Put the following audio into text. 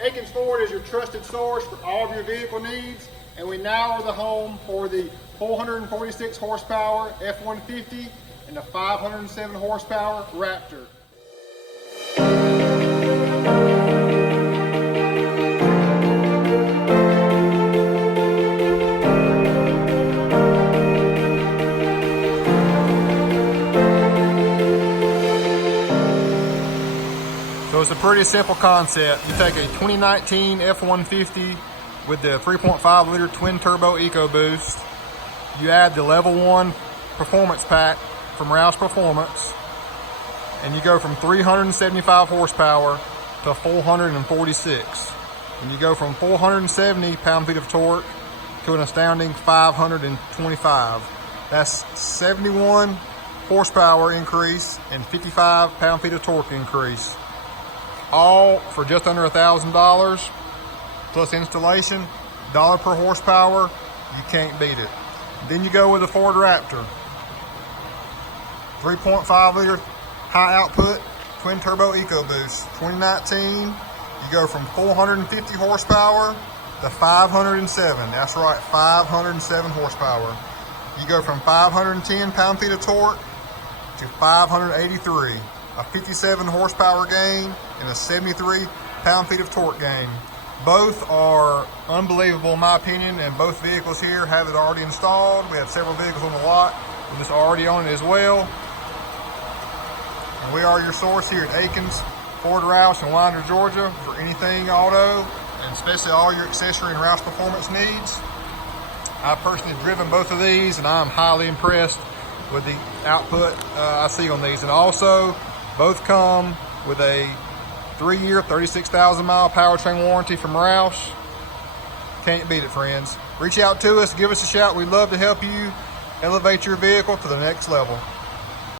Akins Ford is your trusted source for all of your vehicle needs, and we now are the home for the 446 horsepower F-150 and the 507 horsepower Raptor. So it's a pretty simple concept. You take a 2019 F-150 with the 3.5 liter twin turbo EcoBoost. You add the level 1 Performance Pac from Roush Performance, and you go from 375 horsepower to 446. And you go from 470 pound-feet of torque to an astounding 525. That's 71 horsepower increase and 55 pound-feet of torque increase. All for just under $1,000 plus installation, dollar per horsepower. You can't beat it. Then you go with the Ford Raptor, 3.5 liter high output twin turbo EcoBoost, 2019. You go from 450 horsepower to 507. That's right, 507 horsepower. You go from 510 pound-feet of torque to 583. A 57 horsepower gain and a 73 pound-feet of torque gain. Both are unbelievable in my opinion, and both vehicles here have it already installed. We have several vehicles on the lot with this already on it as well. And we are your source here at Akins Ford Roush in Winder, Georgia for anything auto, and especially all your accessory and Roush performance needs. I've personally driven both of these, and I'm highly impressed with the output I see on these. And also, both come with a 3-year, 36,000 mile powertrain warranty from Roush. Can't beat it, friends. Reach out to us, give us a shout. We'd love to help you elevate your vehicle to the next level.